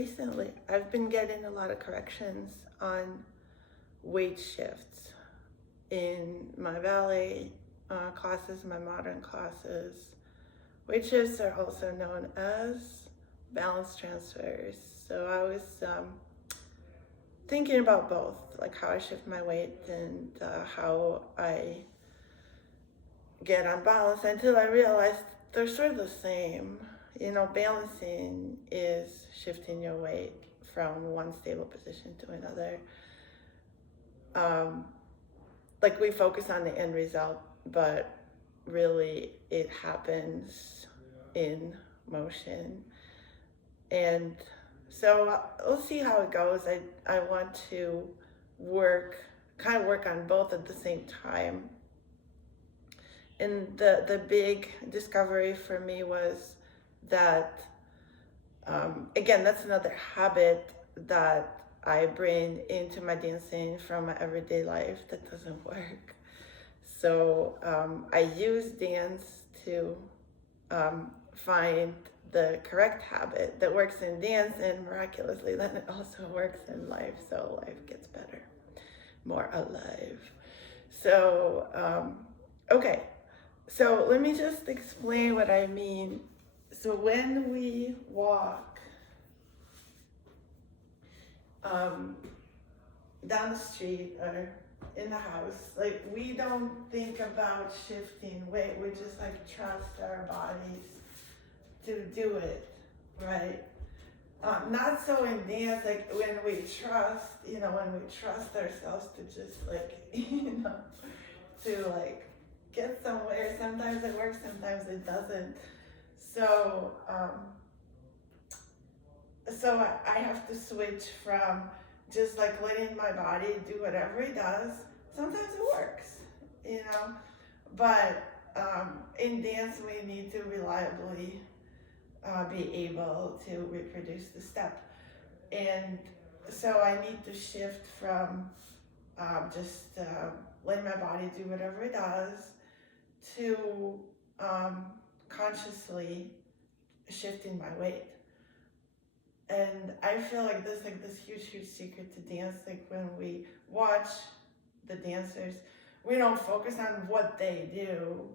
recently I've been getting a lot of corrections on weight shifts in my ballet classes, my modern classes. Weight shifts are also known as balance transfers. So I was thinking about both, like how I shift my weight and how I get on balance, until I realized they're sort of the same. You know, balancing is shifting your weight from one stable position to another. Like we focus on the end result, but really it happens in motion. And so we'll see how it goes. I want to work on both at the same time. And the big discovery for me was that, again, that's another habit that I bring into my dancing from my everyday life that doesn't work. So I use dance to find the correct habit that works in dance, and miraculously then it also works in life, so life gets better, more alive. So okay, so let me just explain what I mean. So when we walk down the street or in the house, like we don't think about shifting weight, we just like trust our bodies to do it, right? Not so in dance, like when we trust, when we trust ourselves to just like, to like get somewhere. Sometimes it works, sometimes it doesn't. So, I have to switch from just like letting my body do whatever it does. Sometimes it works, but in dance we need to reliably be able to reproduce the step. And so I need to shift from just letting my body do whatever it does to consciously shifting my weight. And I feel like this huge secret to dance. Like when we watch the dancers, we don't focus on what they do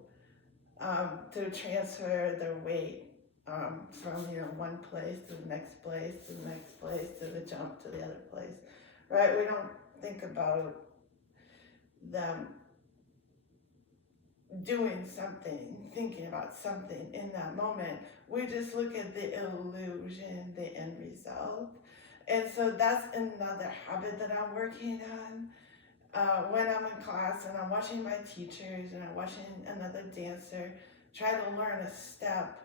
to transfer their weight from one place to the next place to the next place to the jump to the other place, right? We don't think about them doing something, thinking about something in that moment. We just look at the illusion, the end result. And so that's another habit that I'm working on. When I'm in class and I'm watching my teachers and I'm watching another dancer try to learn a step,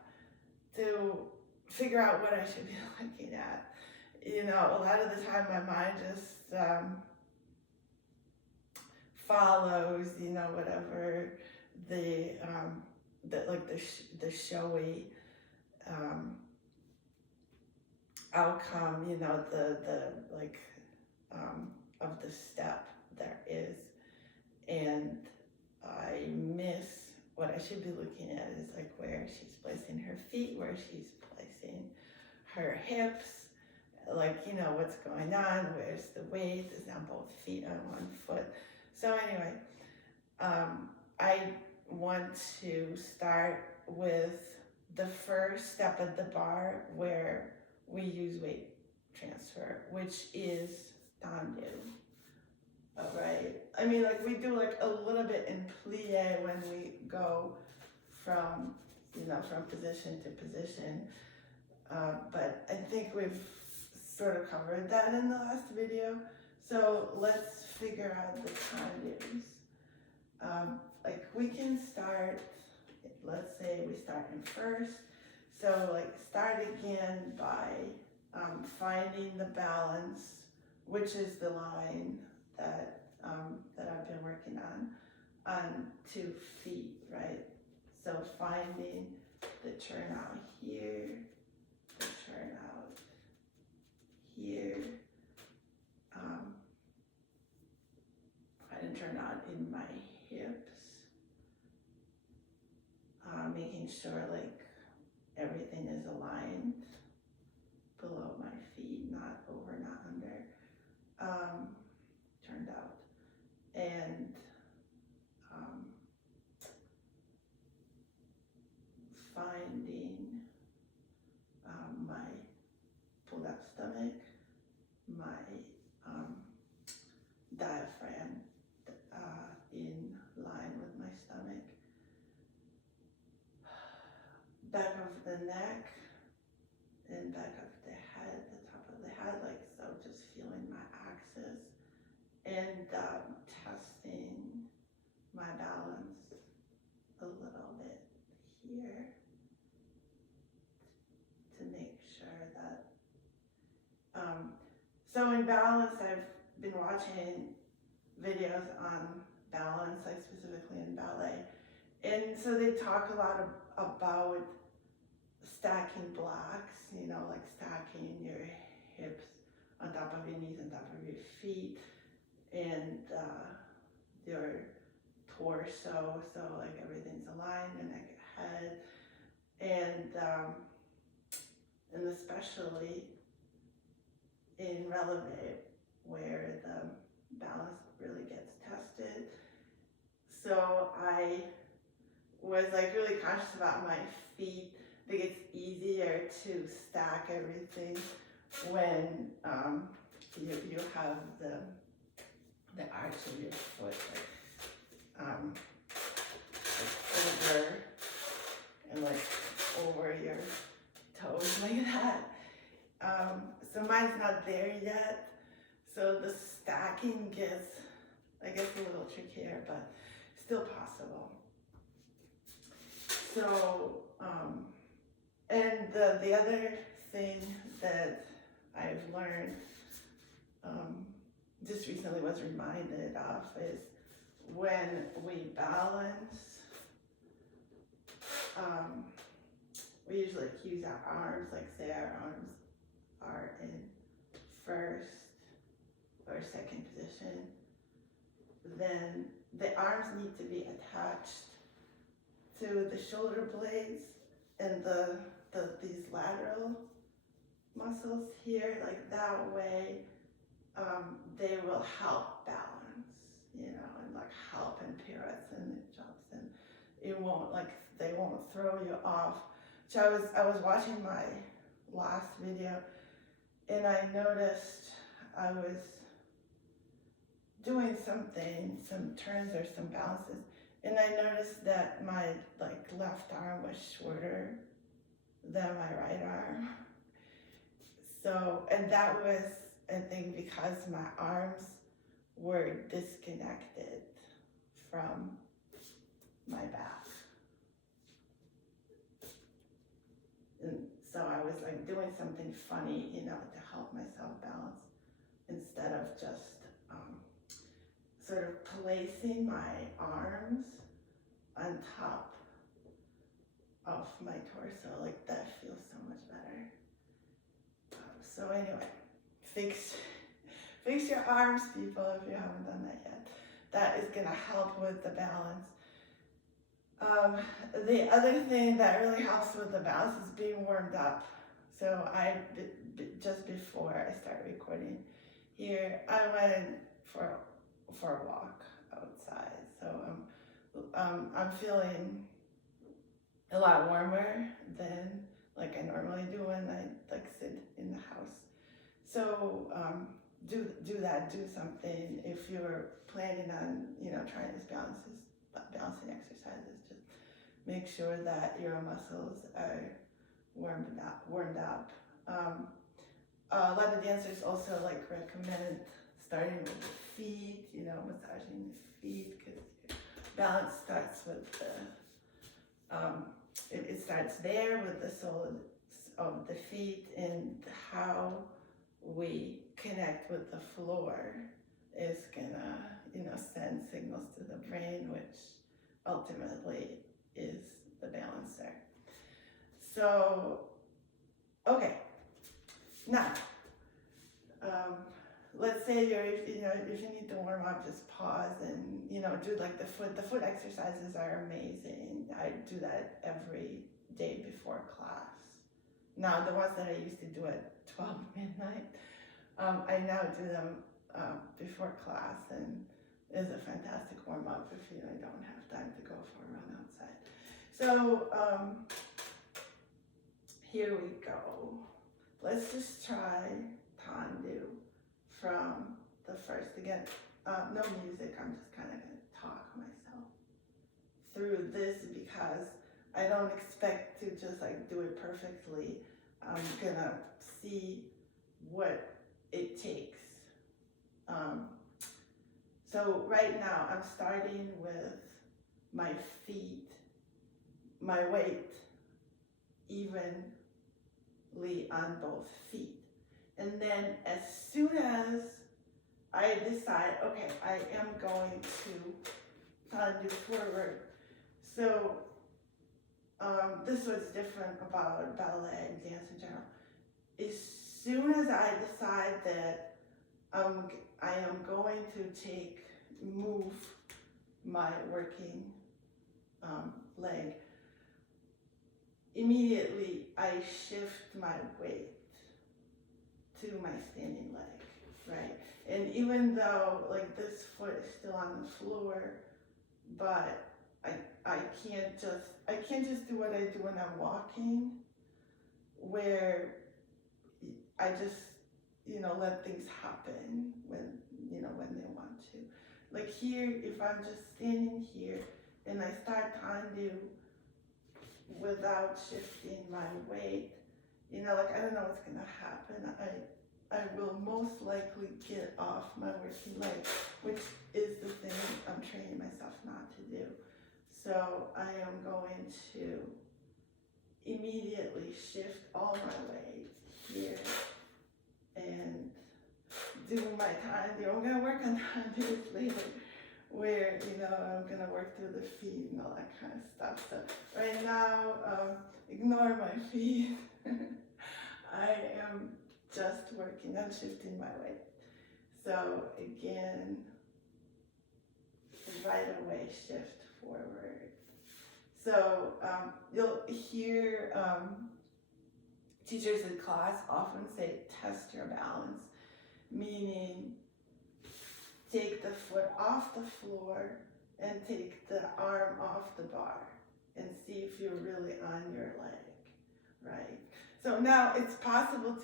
to figure out what I should be looking at. A lot of the time my mind just follows, whatever the showy outcome, of the step there is. And I miss what I should be looking at is like where she's placing her feet, where she's placing her hips, what's going on, where's the weight, is on both feet on one foot. So anyway, I want to start with the first step at the bar where we use weight transfer, which is tendu. All right. I mean, we do a little bit in plie when we go from position to position. But I think we've sort of covered that in the last video. So let's figure out the tendus. We can start, let's say we start in first. So start again by finding the balance, which is the line that I've been working on 2 feet, right? So finding the turnout here, the turnout here, find a turnout in my hips, making sure everything is aligned below my feet. stomach, my diaphragm in line with my stomach, back of the neck, and back of the head, the top of the head, like so, just feeling my axis, and testing my balance a little bit here to make sure that, so in balance, I've been watching videos on balance, like specifically in ballet, and so they talk a lot about stacking blocks, you know, like stacking your hips on top of your knees, on top of your feet, and your torso, so like everything's aligned, your neck, head, and especially in releve where the balance really gets tested. So I was like really conscious about my feet. I think it's easier to stack everything when you have the arch of your foot like over and like over your toes like that. So mine's not there yet. So the stacking gets, I guess, a little trickier, but still possible. So, and the other thing that I've learned just recently was reminded of is when we balance, we usually use our arms, like say our arms are in first or second position, then the arms need to be attached to the shoulder blades and these lateral muscles here, like that way they will help balance, you know, and like help in pirouettes and jumps, and it won't, like, they won't throw you off. So I was watching my last video and I noticed I was doing something, some turns or some balances, and I noticed that my like left arm was shorter than my right arm. So, and that was, I think, because my arms were disconnected from my back. And so I was like doing something funny, you know, to help myself balance, instead of just sort of placing my arms on top of my torso. Like that feels so much better. So anyway, fix your arms, people, if you haven't done that yet. That is gonna help with the balance. The other thing that really helps with the balance is being warmed up. So just before I start recording here, I went for a walk outside. So I'm feeling a lot warmer than like I normally do when I like sit in the house. So do that, do something. If you're planning on, you know, trying these balancing exercises, just make sure that your muscles are warmed up. A lot of dancers also like recommend starting with the feet, you know, massaging the feet, because balance starts with it starts there with the sole of the feet, and how we connect with the floor is gonna, you know, send signals to the brain, which ultimately is the balancer. So, okay, now, let's say if you need to warm up, just pause and, you know, do like the foot exercises are amazing. I do that every day before class. Now, the ones that I used to do at 12 midnight, I now do them before class, and it's a fantastic warm up if you don't have time to go for a run outside. So here we go. Let's just try tendu from the first. Again, no music, I'm just kind of going to talk myself through this because I don't expect to just like do it perfectly. I'm gonna see what it takes. So right now I'm starting with my feet, my weight evenly on both feet. And then as soon as I decide, okay, I am going to tendu forward. So this was different about ballet and dance in general. As soon as I decide that I am going to move my working leg, immediately I shift my weight to my standing leg, right? And even though like this foot is still on the floor, but I can't just do what I do when I'm walking, where I just, let things happen when they want to. Like here, if I'm just standing here and I start tendu without shifting my weight, like I don't know what's gonna happen. I will most likely get off my working leg, which is the thing I'm training myself not to do. So I am going to immediately shift all my weight here and do my tendu. I'm gonna work on tendu later, where I'm gonna work through the feet and all that kind of stuff. So right now, ignore my feet. I am just working on shifting my weight. So again, right away shift forward. So you'll hear teachers in class often say test your balance, meaning take the foot off the floor and take the arm off the bar and see if you're really on your leg, right? So now it's possible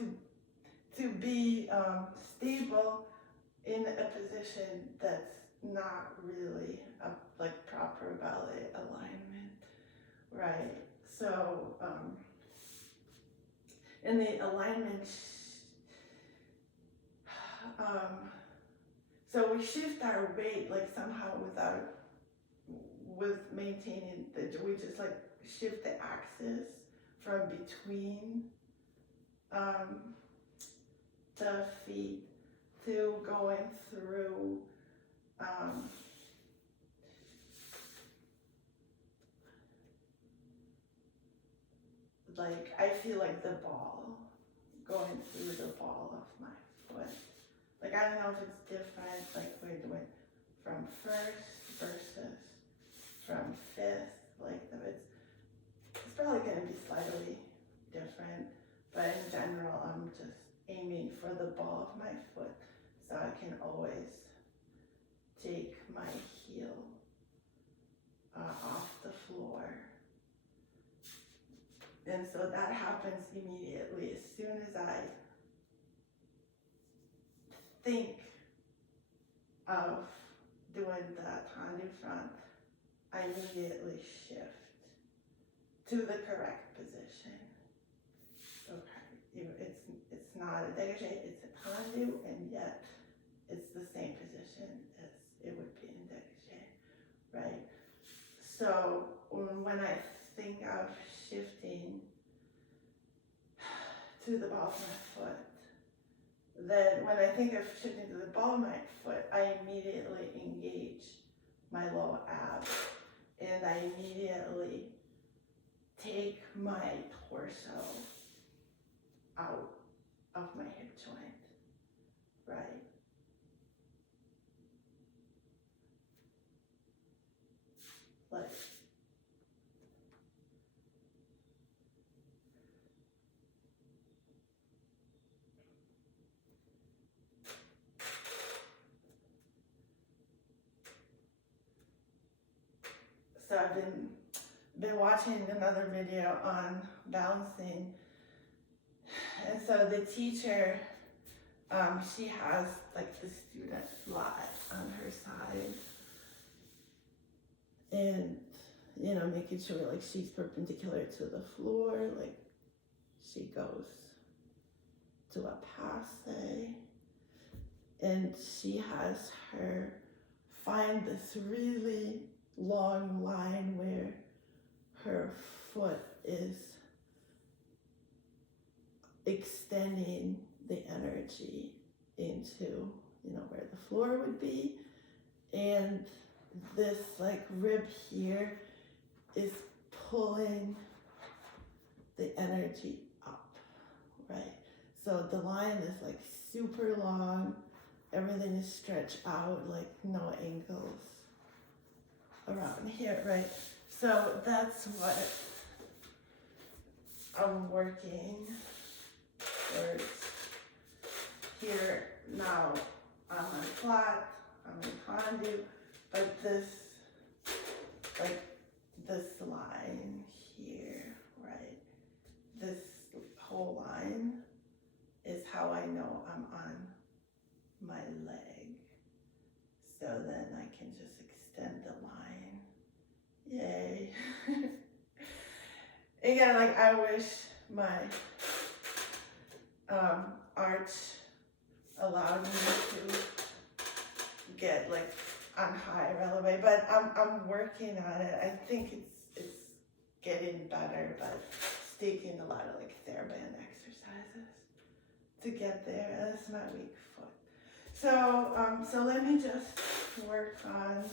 to be stable in a position that's not really like proper ballet alignment, right? So in the alignment, so we shift our weight like somehow with maintaining we just like shift the axis from between the feet to going through like I feel like the ball going through the ball of my foot. Like I don't know if it's different, like we're doing from first versus from fifth, like it's probably gonna be slightly different, but in general I'm just aiming for the ball of my foot so I can always take my heel off the floor. And so that happens immediately. As soon as I think of doing the tendu front, I immediately shift to the correct position. Okay, it's not a derriere, it's a tendu, and yet it's the same position as it would be in derriere, right? So when I think of shifting to the ball of my foot, then when I think of shifting to the ball of my foot, I immediately engage my lower abs and I immediately take my torso out of my hip joint, right? Like, so I've been watching another video on balancing, and so the teacher She has like the student flat on her side, and you know, making sure like she's perpendicular to the floor, like she goes to a passe, and she has her find this really long line where her foot is extending the energy into, you know, where the floor would be, and this like rib here is pulling the energy up, right? So the line is like super long, everything is stretched out, like no angles around here, right? So that's what I'm working towards here. Now I'm on flat, I'm in tendu, but this, like this line here, right? This whole line is how I know I'm on my leg. So then I can just extend the line. Yay. Again, like I wish my arch allowed me to get like on higher elevate, but I'm working on it. I think it's getting better, but it's taking a lot of like TheraBand exercises to get there. That's my weak foot. So let me just work on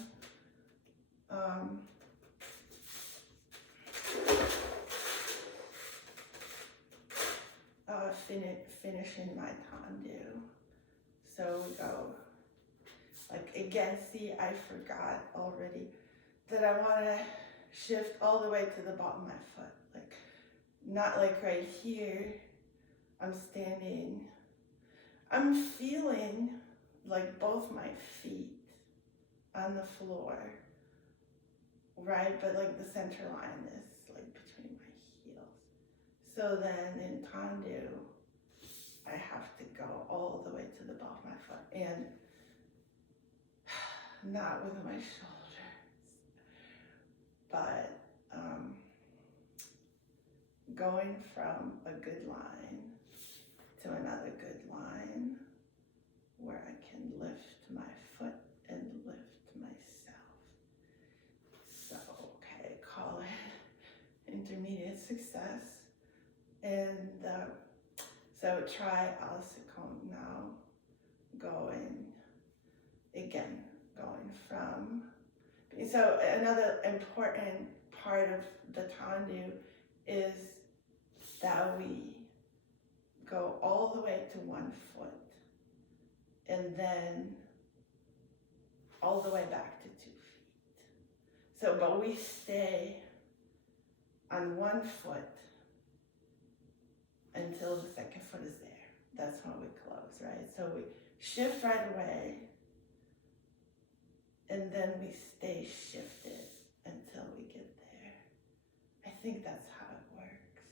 finishing my tendu. So we go, like again, see, I forgot already that I want to shift all the way to the bottom of my foot. Like, not like right here, I'm standing, I'm feeling like both my feet on the floor, right? But like the center line is like between my heels. So then in tendu, I have to go all the way to the bottom of my foot, and not with my shoulders, but going from a good line to another good line where I can lift my foot and lift myself. So, okay, call it intermediate success. And so try seconde now, going from, so another important part of the tendu is that we go all the way to one foot and then all the way back to 2 feet. So, but we stay on one foot until the second foot is there. That's when we close, right? So we shift right away, and then we stay shifted until we get there. I think that's how it works.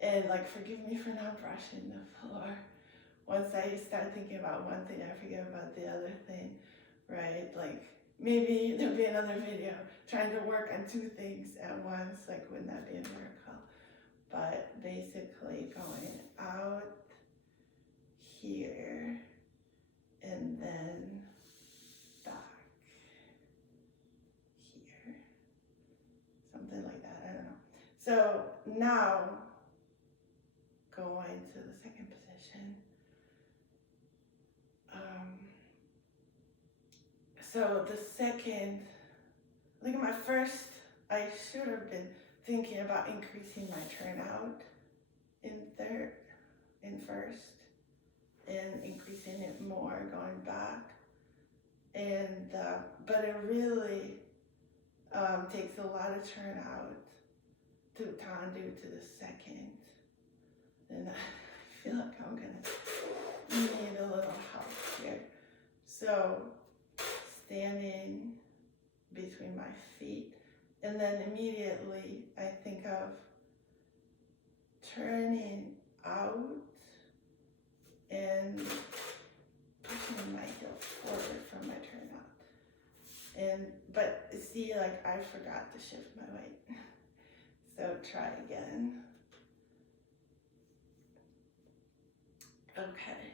And like, forgive me for not brushing the floor. Once I start thinking about one thing, I forget about the other thing, right? Like, maybe there'll be another video trying to work on 2 things at once. Like, wouldn't that be a miracle? But basically going out here and then back here, something like that, I don't know. So now going to the second position. So the second, I think my first, I should have been thinking about increasing my turnout in first, and increasing it more going back. And but it really takes a lot of turnout to tendu to the second. And I feel like I'm gonna need a little help here. So standing between my feet, and then immediately I think of turning out and But see, like I forgot to shift my weight. So try again. Okay.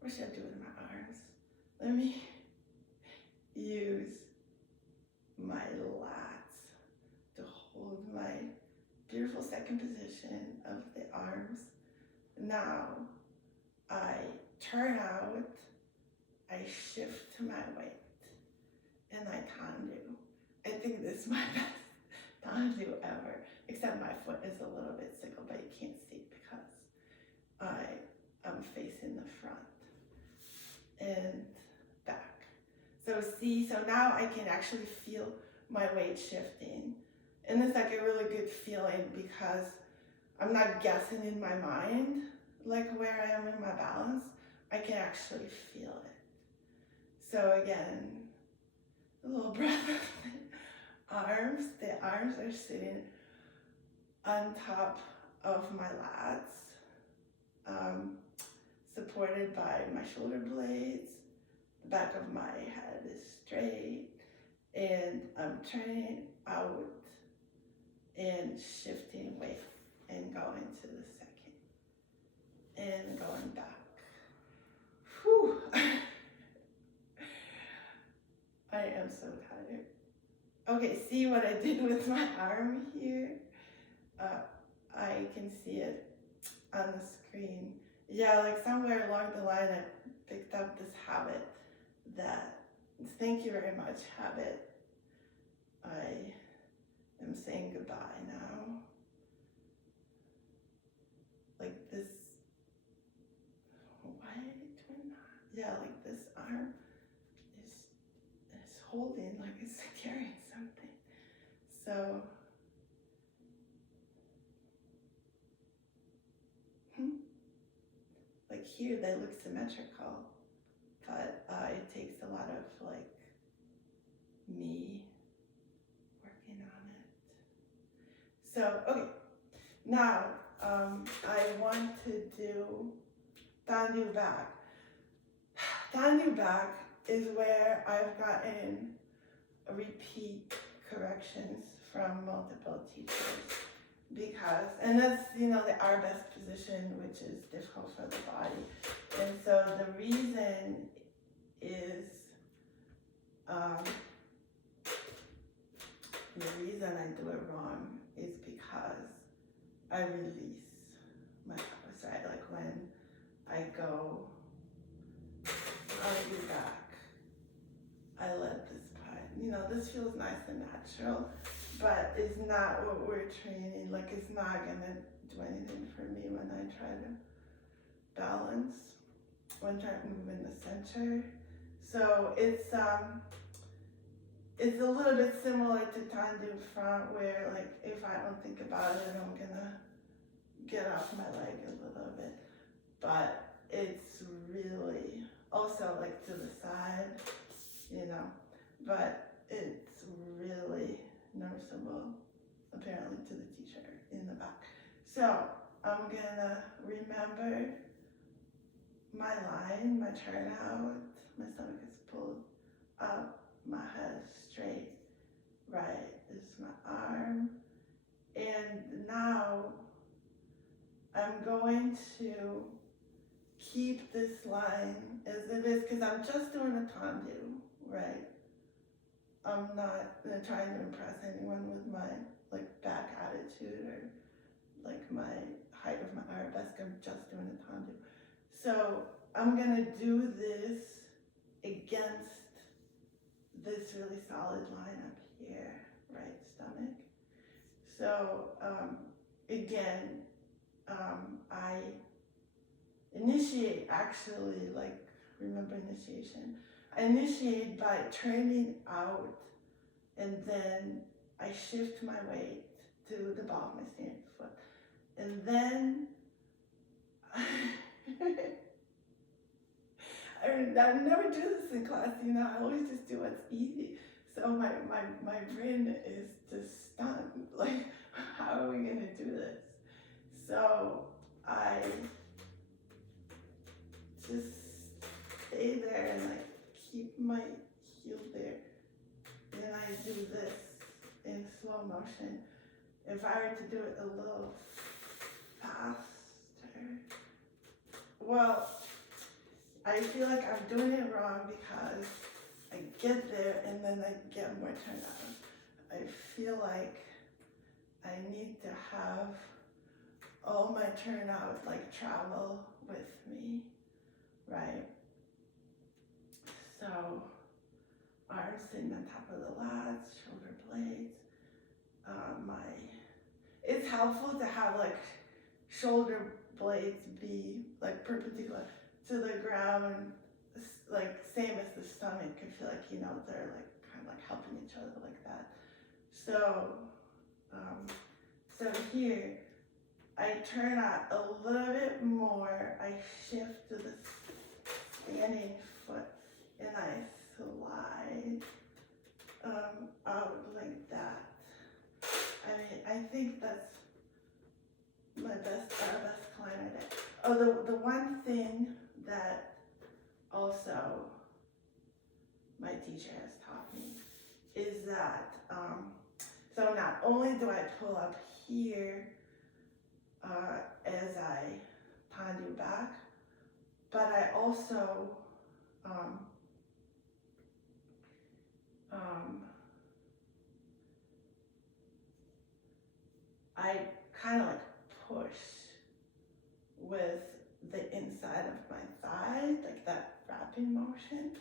What should I do with my arms? Let me use my lats to hold my beautiful second position of the arms. Now I turn out, I shift to my weight, and I tendu. I think this is my best tendu ever, except my foot is a little bit sickle, but you can't see because I'm facing the front and back. So see, so now I can actually feel my weight shifting. And it's like a really good feeling because I'm not guessing in my mind like where I am in my balance. I can actually feel it. So again, a little breath of the arms. The arms are sitting on top of my lats, supported by my shoulder blades. The back of my head is straight, and I'm turning out and shifting weight and going to the second and going back. Whew. I am so tired. Okay, see what I did with my arm here? I can see it on the screen. Yeah, like somewhere along the line I picked up this habit that, thank you very much, habit. I am saying goodbye now. Like this, why are you doing that? Yeah, like this arm is holding, like it's carrying something. So, like here they look symmetrical, but it takes a lot of like me working on it. So, okay, now I want to do tendu back. Tendu back is where I've gotten repeat corrections from multiple teachers because, and that's, you know, our best position, which is difficult for the body. And so the reason is, the reason I do it wrong is because I release my pelvis, right? Like when I go on the back, I let this part, you know, this feels nice and natural, but it's not what we're training. Like it's not gonna do anything for me when I try to balance, when I try to move in the center. So it's a little bit similar to tendu front, where like if I don't think about it, I'm gonna get off my leg a little bit. But it's really also like to the side, you know, but it's really noticeable apparently to the teacher in the back. So I'm gonna remember my line, my turnout, my stomach is pulled up, my head is straight, right, this is my arm, and now I'm going to keep this line as it is, because I'm just doing a tendu, right? I'm not trying to impress anyone with my like back attitude or like my height of my arabesque. I'm just doing a tendu. So I'm gonna do this against this really solid line up here, right stomach. So again, I initiate, actually, like, remember initiation. I initiate by turning out, and then I shift my weight to the ball of my standing foot. And then, I never do this in class, you know, I always just do what's easy. So my brain is just stunned, like, how are we gonna do this? So I just stay there and like keep my heel there do this in slow motion. If I were to do it a little faster, well, I feel like I'm doing it wrong because I get there and then I get more turnout. I feel like I need to have all my turnout like travel with me, right? So arms sitting on top of the lats, shoulder blades. It's helpful to have like shoulder blades be like perpendicular to the ground, like same as the stomach. I feel like, you know, they're like kind of like helping each other like that. So, so here, I turn out a little bit more. I shift to the standing foot and I slide out like that. I mean, I think that's our best climb I did. Oh, the one thing that also my teacher has taught me is that, so not only do I pull up here as I tendu back, but I also I kind of like push with the inside of my thigh, like that wrapping motion.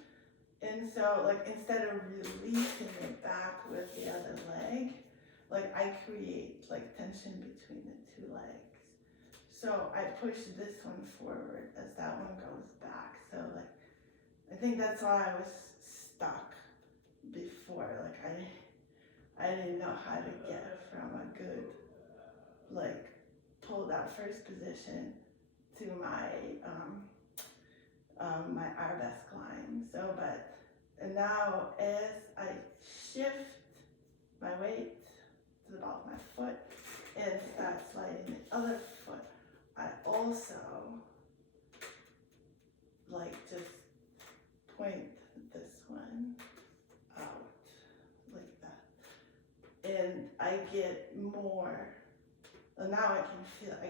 And so like instead of releasing it back with the other leg, like I create like tension between the two legs. So I push this one forward as that one goes back. So like, I think that's why I was stuck before. Like I didn't know how to get from a good, like pulled out first position to my my arabesque climb. So, and now as I shift my weight to the ball of my foot and start sliding the other foot, I also like just point this one out like that. And I get more, and now I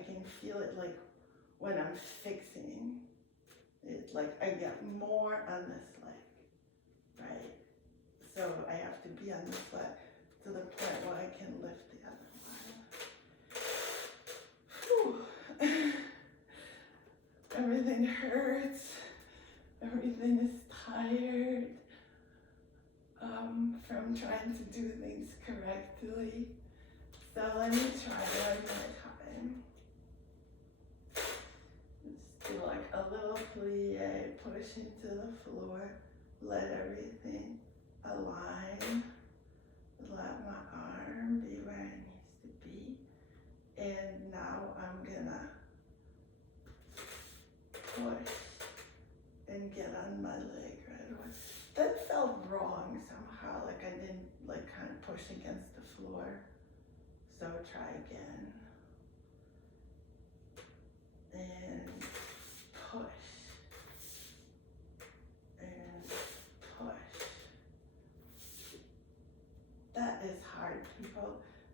can feel it like when I'm fixing it, like I get more on this leg, right? So I have to be on this leg to the point where I can lift the other one. Whew. Everything hurts. Everything is tired from trying to do things correctly. So let me try one more time. Let's do like a little plie, push into the floor, let everything align, let my arm be where it needs to be. And now I'm gonna push and get on my leg right away. That felt wrong somehow, like I didn't like kind of push against the floor. So try again. And push. And push. That is hard, people.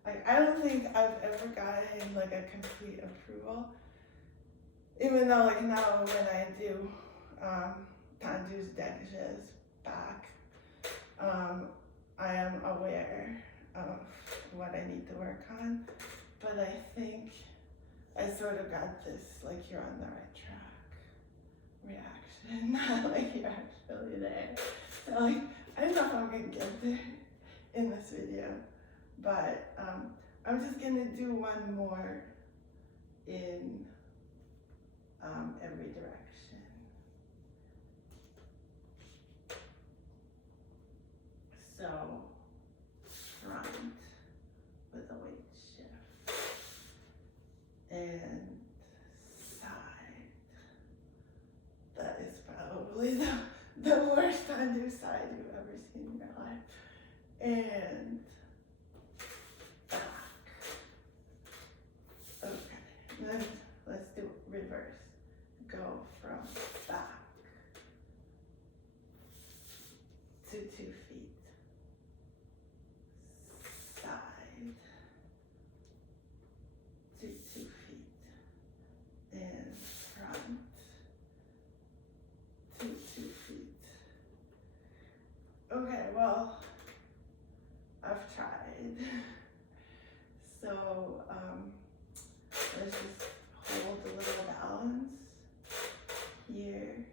Like, I don't think I've ever gotten like a complete approval. Even though like now when I do tendus, derrières, back, I am aware of what I need to work on, but I think I sort of got this, like you're on the right track reaction, not like you're actually there. So like, I don't know if I'm gonna get there in this video, but I'm just gonna do one more in every direction. So front with a weight shift and side. That is probably the worst tendu side you've ever seen in your life. And back. Okay, then let's do reverse. Go from back to 2 feet. here.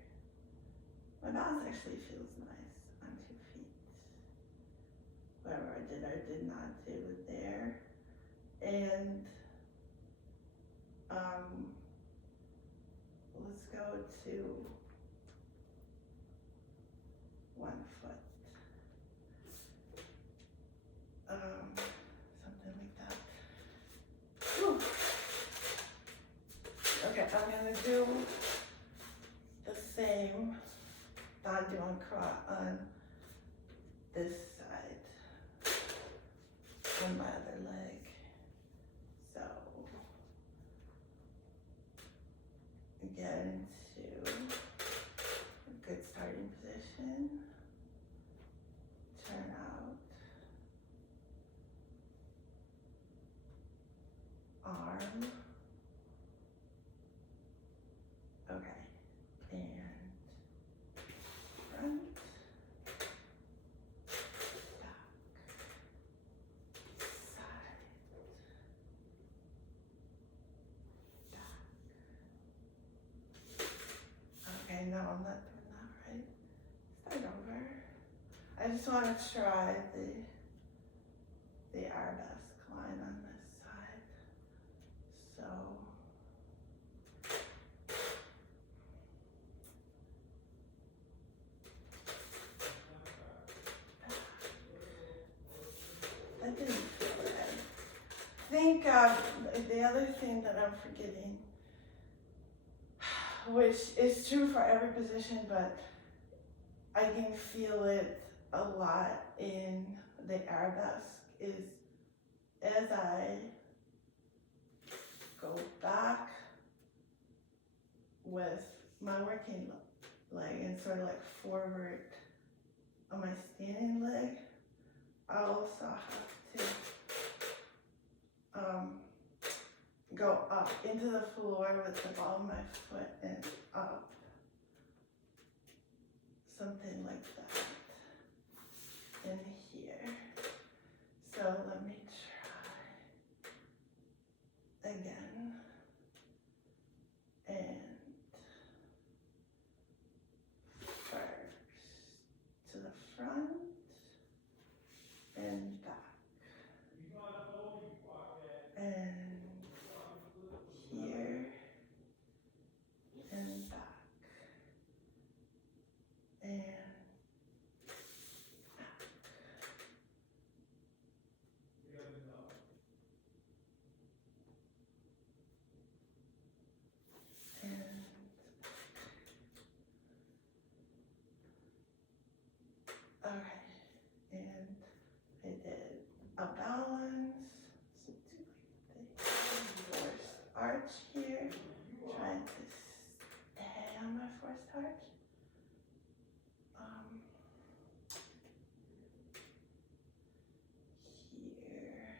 My balance actually feels nice on 2 feet. Whatever I did or did not do there. And let's go to 1 foot. Something like that. Whew. Okay, I'm gonna do the same tendu on this side, on my other leg. So, get into a good starting position, turn out, arm, okay, and front, back, side, back. Okay, no, I'm not doing that right. Start over. I just want to try the arabesque line on this side. So that didn't feel right. I think the other thing that I'm forgetting, which is true for every position, but I can feel it a lot in the arabesque, is as I go back with my working leg and sort of like forward on my standing leg, I also have to go up into the floor with the ball of my foot and up. Something like that in here. So let me try again. And first to the front and back. And here and back. And alright, and I did a balance, so do like the forced arch here, trying to stay on my forced arch. Here,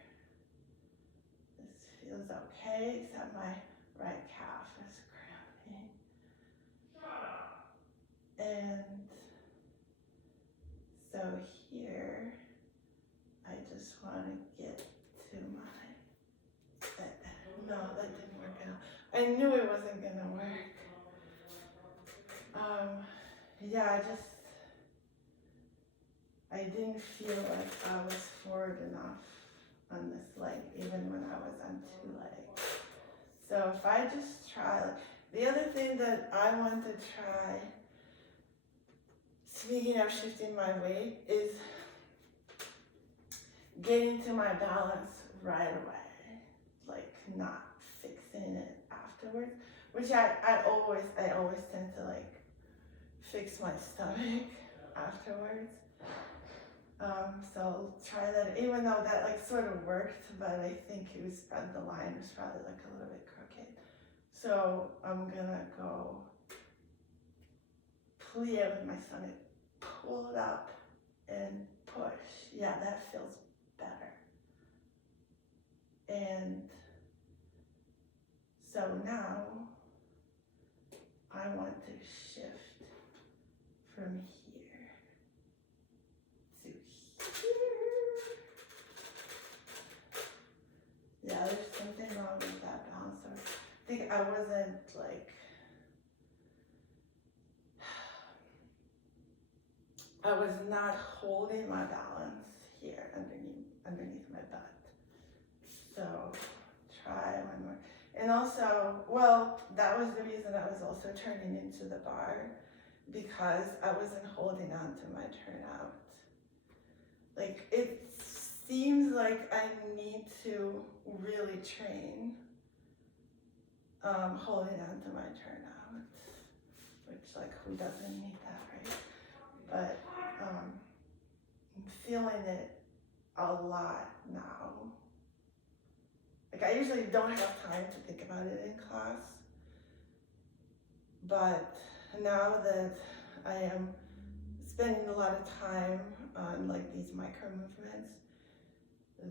this feels okay, except my right calf is cramping. And so here, I just want to get to my, no, that didn't work out. I knew it wasn't gonna work. Yeah, I didn't feel like I was forward enough on this leg, even when I was on 2 legs. So if I just try, the other thing that I want to try, speaking of shifting my weight, is getting to my balance right away, like not fixing it afterwards, which I always tend to like fix my stomach afterwards. So try that, even though that like sort of worked, but I think it was, the line was probably like a little bit crooked. So I'm gonna go plie with my stomach, pull it up and push. Yeah, that feels better. And so now I want to shift from here to here. Yeah, there's something wrong with that balance. I think I wasn't like I was not holding my balance here underneath my butt. So try one more. And also, well, that was the reason I was also turning into the bar, because I wasn't holding on to my turnout. Like, it seems like I need to really train holding on to my turnout, which, like, who doesn't need that, right? But I'm feeling it a lot now. Like, I usually don't have time to think about it in class, but now that I am spending a lot of time on like these micro movements,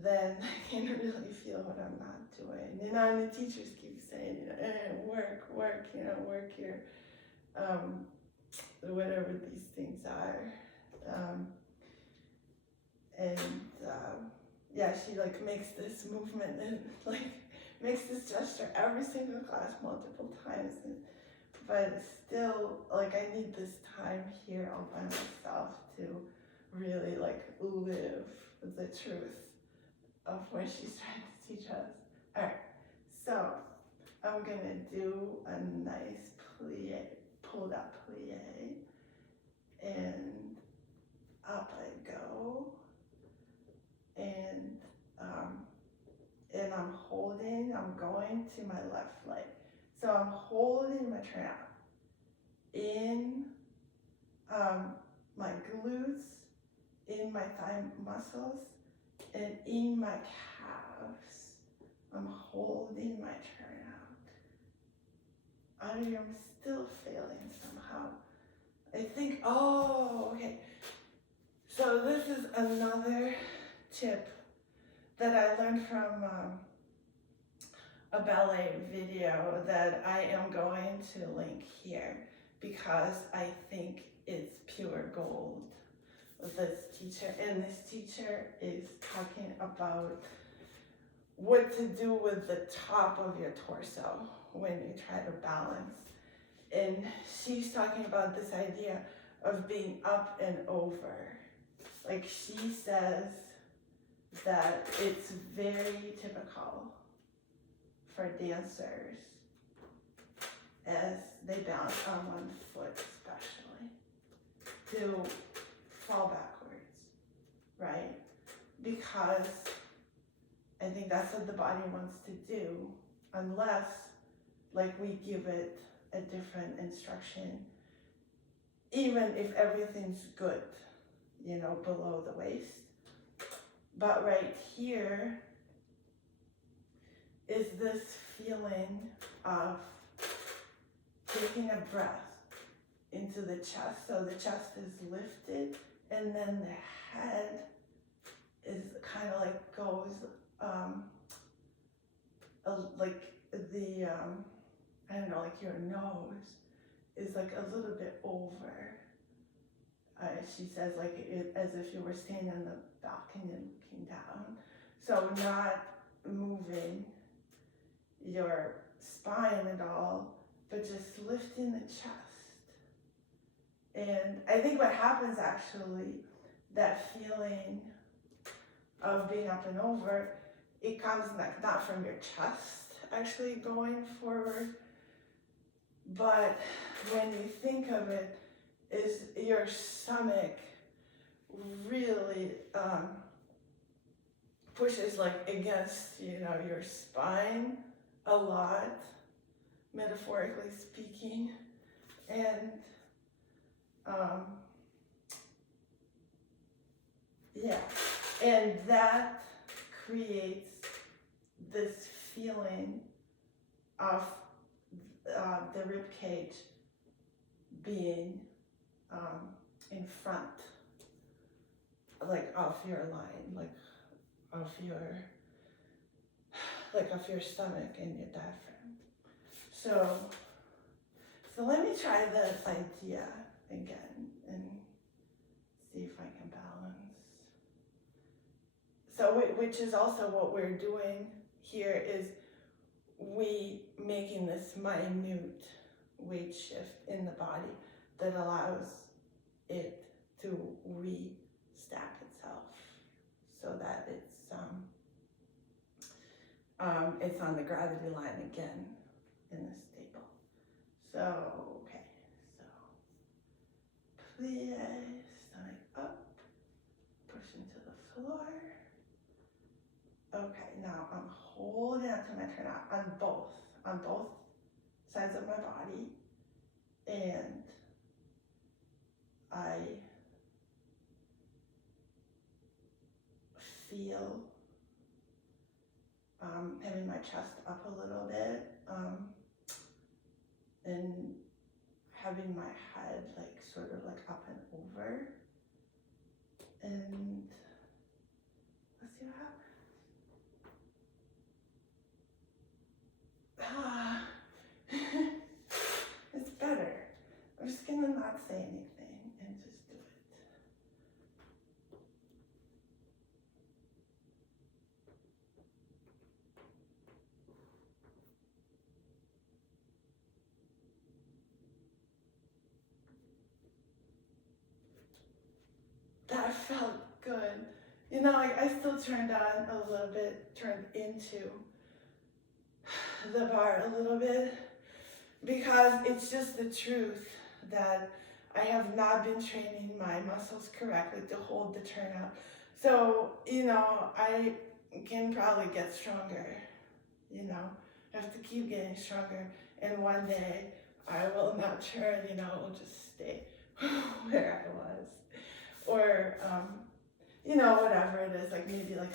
then I can really feel what I'm not doing. You know, and the teachers keep saying, you know, work, you know, work your, whatever these things are. Yeah, she like makes this movement and like makes this gesture every single class multiple times. But still, like, I need this time here all by myself to really like live the truth of what she's trying to teach us. All right, so I'm gonna do a nice plie, pulled up plie, and up I go, and I'm going to my left leg. So I'm holding my turnout in my glutes, in my thigh muscles, and in my calves. I'm holding my turnout. I'm still failing somehow. I think, oh, okay. So this is another tip that I learned from a ballet video that I am going to link here, because I think it's pure gold with this teacher. And this teacher is talking about what to do with the top of your torso when you try to balance. And she's talking about this idea of being up and over. Like, she says that it's very typical for dancers as they balance on one foot especially to fall backwards, right? Because I think that's what the body wants to do, unless like we give it a different instruction, even if everything's good, you know, below the waist. But right here is this feeling of taking a breath into the chest. So the chest is lifted, and then the head is kind of like goes, like the, I don't know, like your nose is like a little bit over. She says like as if you were standing on the balcony and looking down. So not moving your spine at all, but just lifting the chest. And I think what happens actually, that feeling of being up and over, it comes like not from your chest actually going forward, but when you think of it, is your stomach really pushes like against, you know, your spine a lot, metaphorically speaking, and yeah, and that creates this feeling of the rib cage being in front, like of your line, like of your stomach and your diaphragm. So let me try this idea again and see if I can balance. So which is also what we're doing here, is we making this minute weight shift in the body that allows it to re-stack itself so that it's on the gravity line again in the stable. So, okay, so plie, stomach up, push into the floor. Okay, now I'm holding on to my turnout on both sides of my body, and I feel having my chest up a little bit, and having my head like sort of like up and over, and let's see what happens. It's better. I'm just gonna not say anything and just do it. That felt good. You know, like I still turned on a little bit, turned into the bar a little bit, because it's just the truth that I have not been training my muscles correctly to hold the turnout. So, you know, I can probably get stronger, you know, I have to keep getting stronger. And one day I will not turn, you know, I'll just stay where I was. Or, you know, whatever it is, like maybe like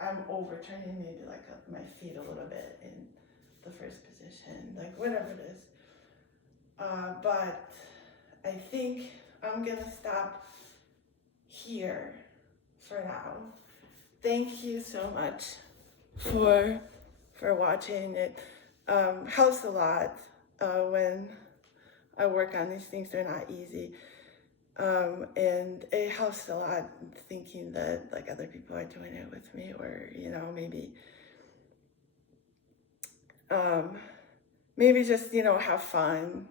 I'm overturning maybe like my feet a little bit in the first position, like whatever it is. But I think I'm gonna stop here for now. Thank you so much for watching. It helps a lot when I work on these things. They're not easy. And it helps a lot thinking that like other people are doing it with me, or, you know, maybe just, you know, have fun,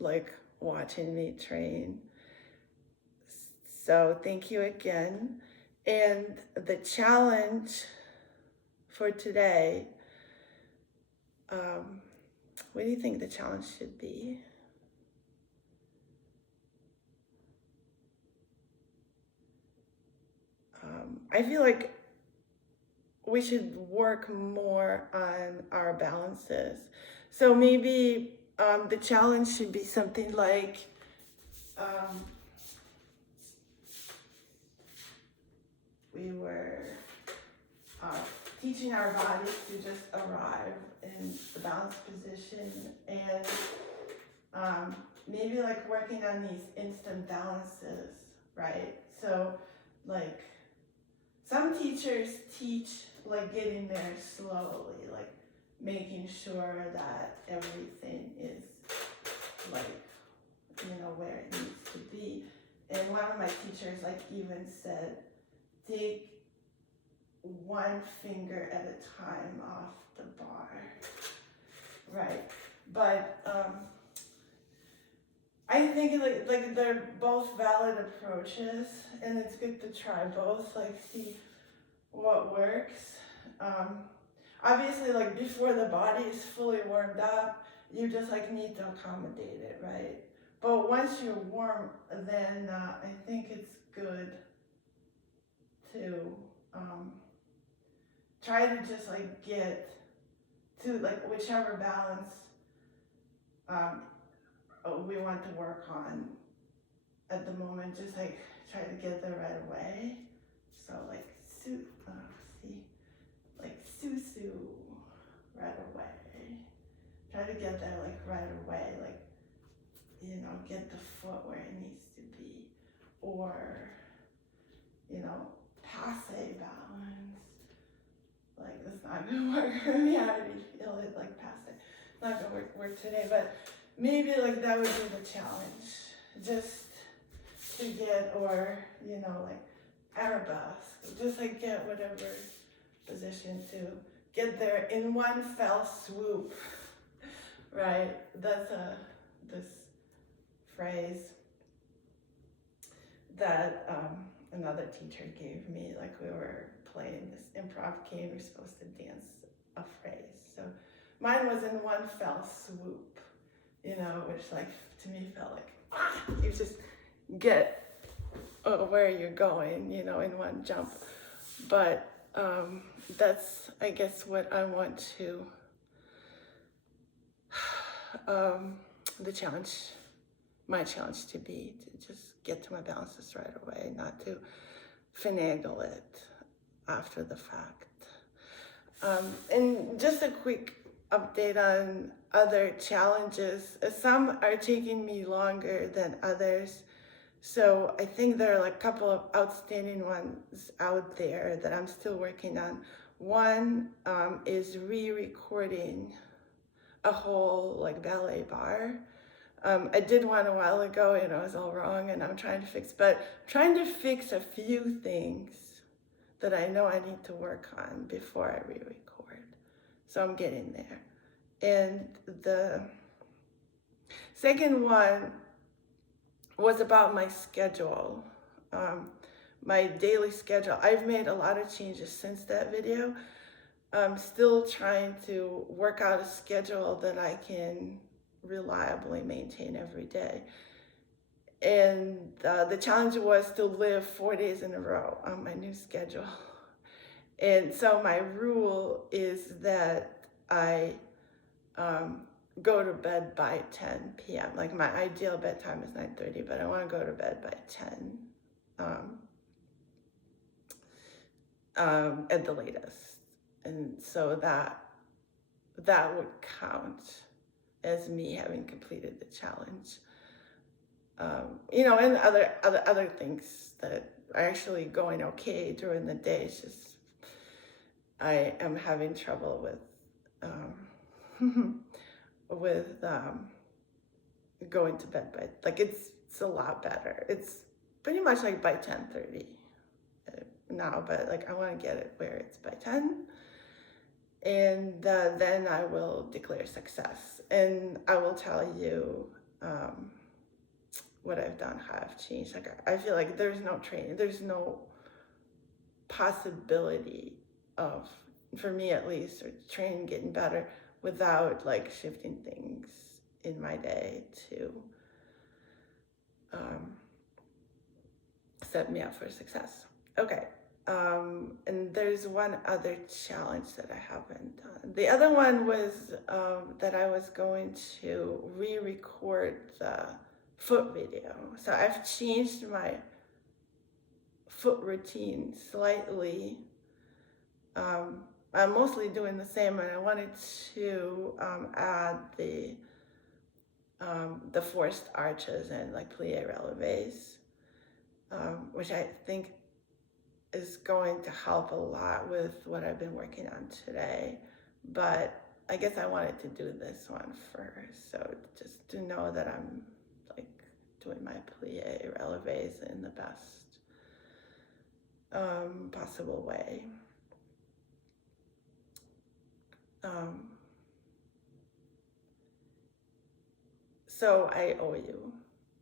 like watching me train. So thank you again. And the challenge for today, what do you think the challenge should be? I feel like we should work more on our balances. So maybe the challenge should be something like we were teaching our bodies to just arrive in the balanced position, and maybe like working on these instant balances, right? So like some teachers teach like getting there slowly, like making sure that everything is like, you know, where it needs to be. And one of my teachers like even said, take one finger at a time off the bar, right? But I think like they're both valid approaches, and it's good to try both, like see what works. Obviously, like before the body is fully warmed up, you just like need to accommodate it, right? But once you're warm, then I think it's good to try to just like get to like whichever balance we want to work on at the moment. Just like try to get there right away. So like like Susu right away. Try to get there like right away, like, you know, get the foot where it needs to be, or, you know, passe balance. Like that's not gonna work for me. I already feel it like passe. It's not gonna work today, but maybe like that would be the challenge, just to get, or, you know, like arabesque, just like get whatever position to get there in one fell swoop, right? That's this phrase. that another teacher gave me. Like we were playing this improv game, we were supposed to dance a phrase. So mine was in one fell swoop, you know, which like to me felt like, you just get where you're going, you know, in one jump. But that's, I guess, what I want to, my challenge to be, to just get to my balances right away, not to finagle it after the fact. And just a quick update on other challenges. Some are taking me longer than others. So I think there are like a couple of outstanding ones out there that I'm still working on. One is re-recording a whole like ballet bar. I did one a while ago and it was all wrong and I'm trying to fix a few things that I know I need to work on before I re-record. So I'm getting there. And the second one was about my schedule, my daily schedule. I've made a lot of changes since that video. I'm still trying to work out a schedule that I can reliably maintain every day. And the challenge was to live 4 days in a row on my new schedule. And so my rule is that I go to bed by 10 p.m. Like my ideal bedtime is 9:30, but I want to go to bed by 10 at the latest. And so that would count as me having completed the challenge. You know, and other things that are actually going okay during the day. It's just I am having trouble with going to bed by, like, it's a lot better. It's pretty much like by 10:30 now, but like I want to get it where it's by 10. And then I will declare success. And I will tell you what I've done, how I've changed. Like I feel like there's no training, there's no possibility of, for me at least, or training getting better without like shifting things in my day to set me up for success. Okay. And there's one other challenge that I haven't done. The other one was that I was going to re-record the foot video. So I've changed my foot routine slightly. I'm mostly doing the same, and I wanted to add the forced arches and like plie releves, which I think is going to help a lot with what I've been working on today. But I guess I wanted to do this one first, so just to know that I'm like doing my plie releves in the best possible way. So I owe you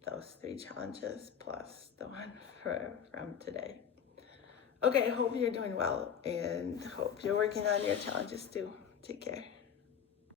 those 3 challenges plus the one from today. Okay, hope you're doing well and hope you're working on your challenges too. Take care.